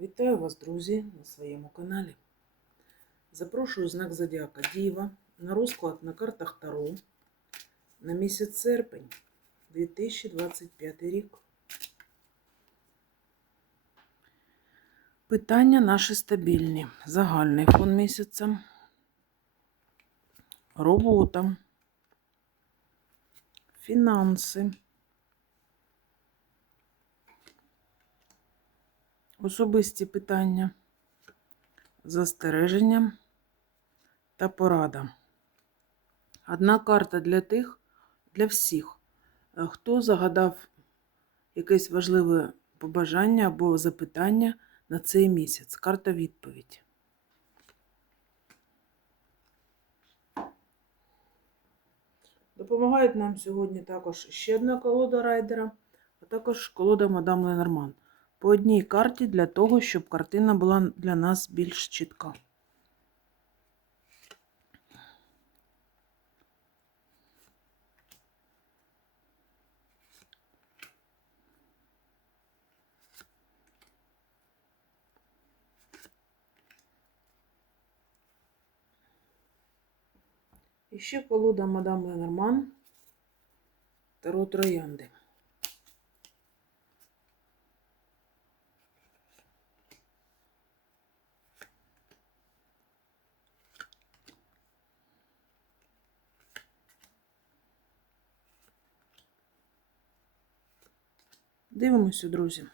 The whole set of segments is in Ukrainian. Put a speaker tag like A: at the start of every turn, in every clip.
A: Вітаю вас, друзі, на своєму каналі. Запрошую знак Зодіака Діва на розклад на картах Таро на місяць серпень 2025 рік. Питання наші стабільні. Загальний фон місяця. Робота. Фінанси. Особисті питання, застереження та порада. Одна карта для тих, для всіх, е, хто загадав якесь важливе побажання або запитання на цей місяць. Карта відповідь. Допомагають нам сьогодні також ще одна колода райдера, а також колода мадам Ленорман по одній карті для того, щоб картина була для нас більш чітка. І ще колода мадам Ленорман Таро Троянди. Дивимося, друзі.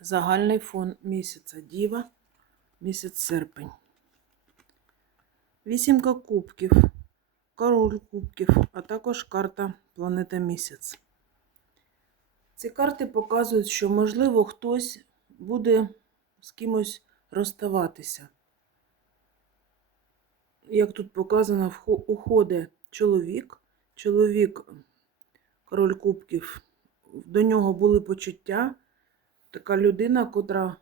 A: Загальний фон місяця Діва, місяць серпень. Вісімка кубків, король кубків, а також карта Планета Місяць. Ці карти показують, що, можливо, хтось буде з кимось розставатися. Як тут показано, уходить чоловік. Чоловік король кубків, до нього були почуття. Така людина, котра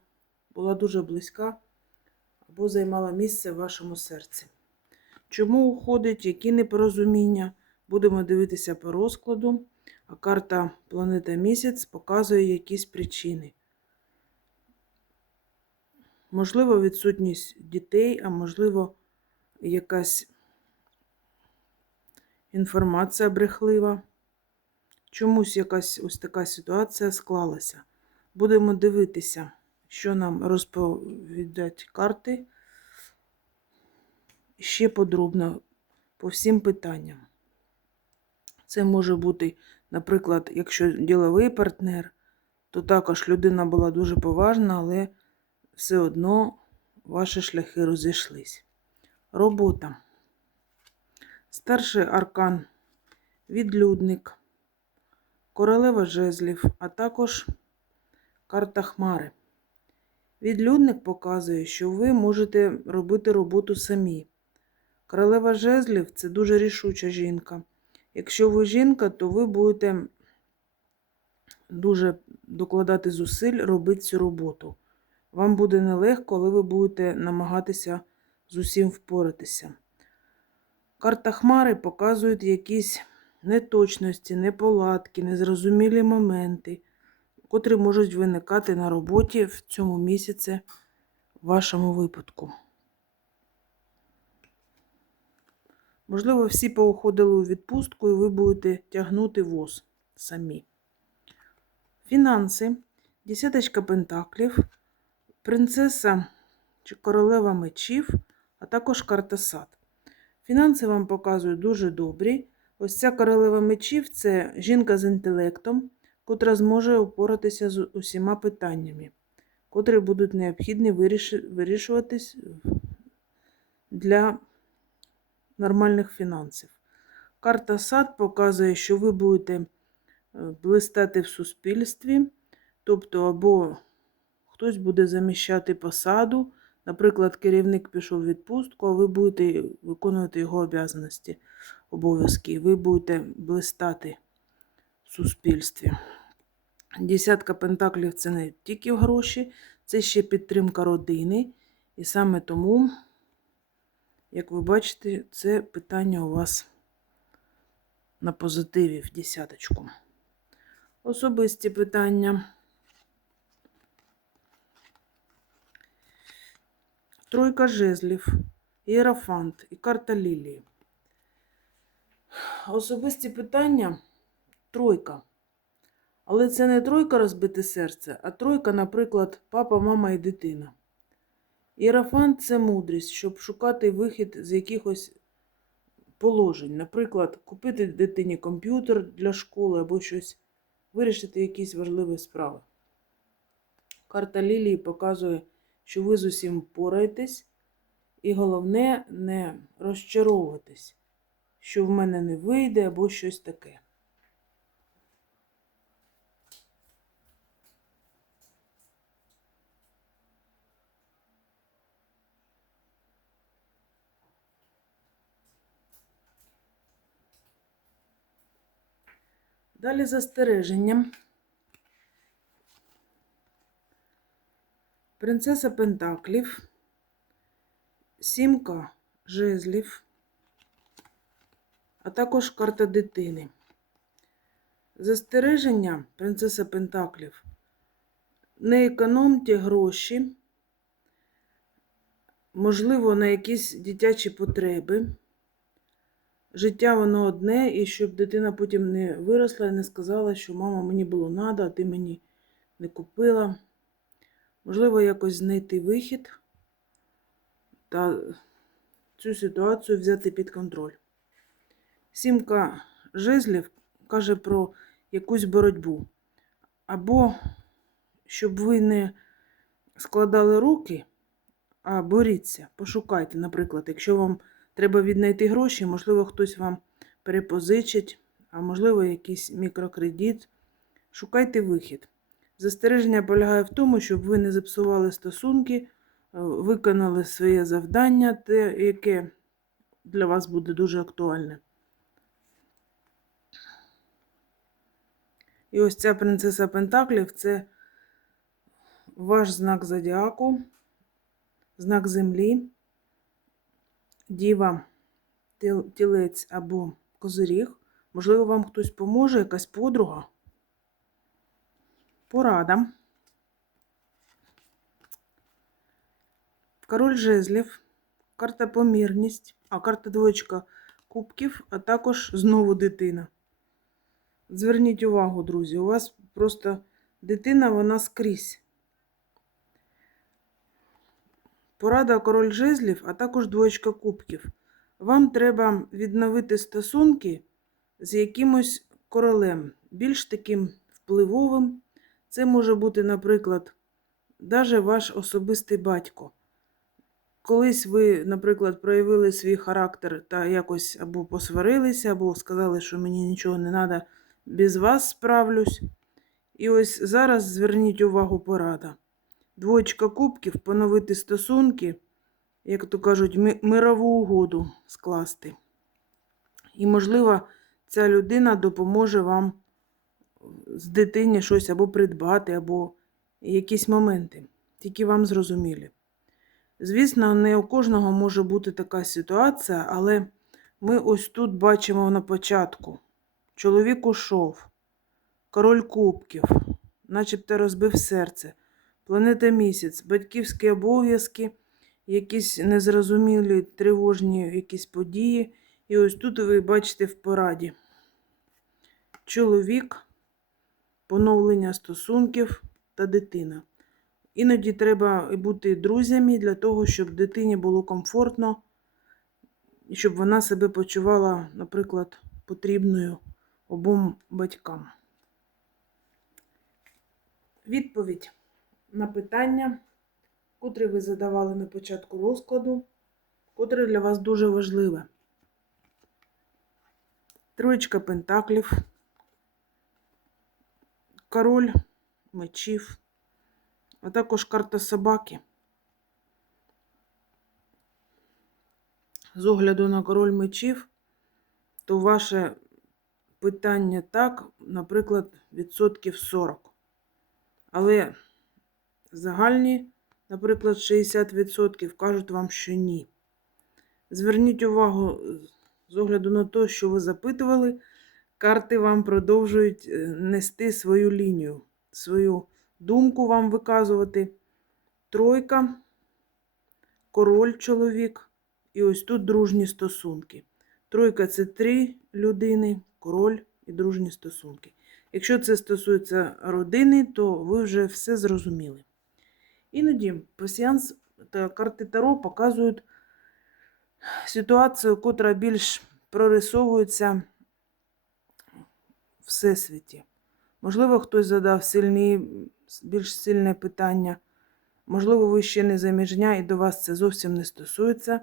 A: була дуже близька або займала місце в вашому серці. Чому уходить, які непорозуміння? Будемо дивитися по розкладу, а карта Планета Місяць показує якісь причини. Можливо, відсутність дітей, а можливо, якась інформація брехлива. Чомусь якась ось така ситуація склалася. Будемо дивитися, що нам розповідають карти. Ще подробно по всім питанням. Це може бути, наприклад, якщо діловий партнер, то також людина була дуже поважна, але все одно ваші шляхи розійшлись. Робота. Старший аркан, відлюдник королева жезлів, а також карта Хмари. Відлюдник показує, що ви можете робити роботу самі. Королева жезлів це дуже рішуча жінка. Якщо ви жінка, то ви будете дуже докладати зусиль робити цю роботу. Вам буде нелегко, але ви будете намагатися з усім впоратися. Карта Хмари показує якісь неточності, неполадки, незрозумілі моменти, котрі можуть виникати на роботі в цьому місяці в вашому випадку. Можливо, всі поуходили у відпустку і ви будете тягнути воз самі. Фінанси, десяточка пентаклів, принцеса чи королева мечів, а також карта сад. Фінанси вам показують дуже добрі. Ось ця королева мечів це жінка з інтелектом, котра зможе опоратися з усіма питаннями, котрі будуть необхідні вирішуватись для нормальних фінансів. Карта сад показує, що ви будете е, блистати в суспільстві, тобто, або хтось буде заміщати посаду. Наприклад, керівник пішов в відпустку, а ви будете виконувати його обов'язки обов'язки, ви будете блистати в суспільстві. Десятка пентаклів це не тільки гроші, це ще підтримка родини. І саме тому, як ви бачите, це питання у вас на позитиві в десяточку. Особисті питання. Тройка жезлів, іерафант і карта лілії. Особисті питання тройка. Але це не тройка розбите серце, а тройка, наприклад, папа, мама і дитина. Іерафант це мудрість, щоб шукати вихід з якихось положень. Наприклад, купити дитині комп'ютер для школи або щось, вирішити якісь важливі справи. Карта Лілії показує, що ви з усім впораєтесь, і головне не розчаровуватись, що в мене не вийде або щось таке. Далі застереження. Принцеса Пентаклів, сімка жезлів, а також карта дитини. Застереження принцеса Пентаклів. Не економте гроші, можливо, на якісь дитячі потреби. Життя воно одне, і щоб дитина потім не виросла і не сказала, що мама мені було надо, а ти мені не купила. Можливо, якось знайти вихід та цю ситуацію взяти під контроль. Сімка жезлів каже про якусь боротьбу. Або щоб ви не складали руки, а боріться, пошукайте, наприклад, якщо вам треба віднайти гроші, можливо, хтось вам перепозичить, а можливо, якийсь мікрокредит. Шукайте вихід. Застереження полягає в тому, щоб ви не зіпсували стосунки, е, виконали своє завдання, те, яке для вас буде дуже актуальне. І ось ця принцеса Пентаклів це ваш знак зодіаку, знак землі, діва, тілець або козиріг. Можливо, вам хтось поможе, якась подруга. Порада. Король жезлів, карта помірність, а карта двоєчка кубків, а також знову дитина. Зверніть увагу, друзі, у вас просто дитина, вона скрізь. Порада король жезлів, а також двоєчка кубків. Вам треба відновити стосунки з якимось королем, більш таким впливовим. Це може бути, наприклад, даже ваш особистий батько. Колись ви, наприклад, проявили свій характер та якось або посварилися, або сказали, що мені нічого не треба, без вас справлюсь. І ось зараз зверніть увагу порада. Двоєчка кубків поновити стосунки, як то кажуть, ми- мирову угоду скласти. І, можливо, ця людина допоможе вам з дитині щось або придбати, або якісь моменти, тільки вам зрозумілі. Звісно, не у кожного може бути така ситуація, але ми ось тут бачимо на початку. Чоловік ушов, король кубків, начебто розбив серце, планета місяць, батьківські обов'язки, якісь незрозумілі тривожні якісь події. І ось тут ви бачите в пораді. Чоловік, поновлення стосунків та дитина. Іноді треба бути друзями для того, щоб дитині було комфортно, і щоб вона себе почувала, наприклад, потрібною обом батькам. Відповідь на питання, котре ви задавали на початку розкладу, котре для вас дуже важливе. Троєчка пентаклів, король мечів, а також карта собаки. З огляду на король мечів, то ваше питання так, наприклад, відсотків 40. Але загальні, наприклад, 60% кажуть вам, що ні. Зверніть увагу з огляду на те, що ви запитували, карти вам продовжують е, нести свою лінію, свою думку вам виказувати. Тройка, король чоловік, і ось тут дружні стосунки. Тройка це три людини, король і дружні стосунки. Якщо це стосується родини, то ви вже все зрозуміли. Іноді пасіанс та карти Таро показують ситуацію, котра більш прорисовується всесвіті. Можливо, хтось задав сильні, більш сильне питання. Можливо, ви ще не заміжня і до вас це зовсім не стосується.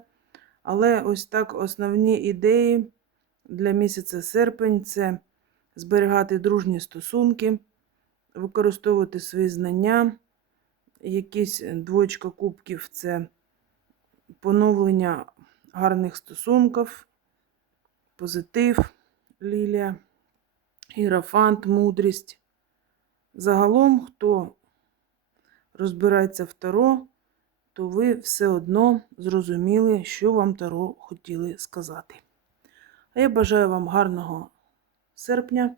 A: Але ось так основні ідеї для місяця серпень це зберігати дружні стосунки, використовувати свої знання. Якісь двоєчка кубків це поновлення гарних стосунків, позитив, лілія, гірафант, мудрість. Загалом, хто розбирається в Таро, то ви все одно зрозуміли, що вам Таро хотіли сказати. А я бажаю вам гарного серпня.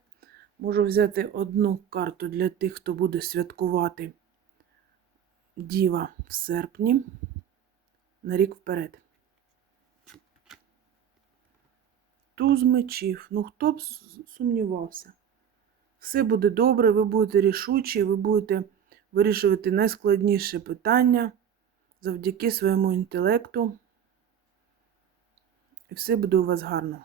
A: Можу взяти одну карту для тих, хто буде святкувати Діва в серпні на рік вперед. Туз мечів. Ну, хто б сумнівався? Все буде добре, ви будете рішучі, ви будете вирішувати найскладніші питання завдяки своєму інтелекту. І все буде у вас гарно.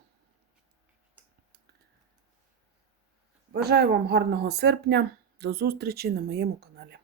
A: Бажаю вам гарного серпня. До зустрічі на моєму каналі.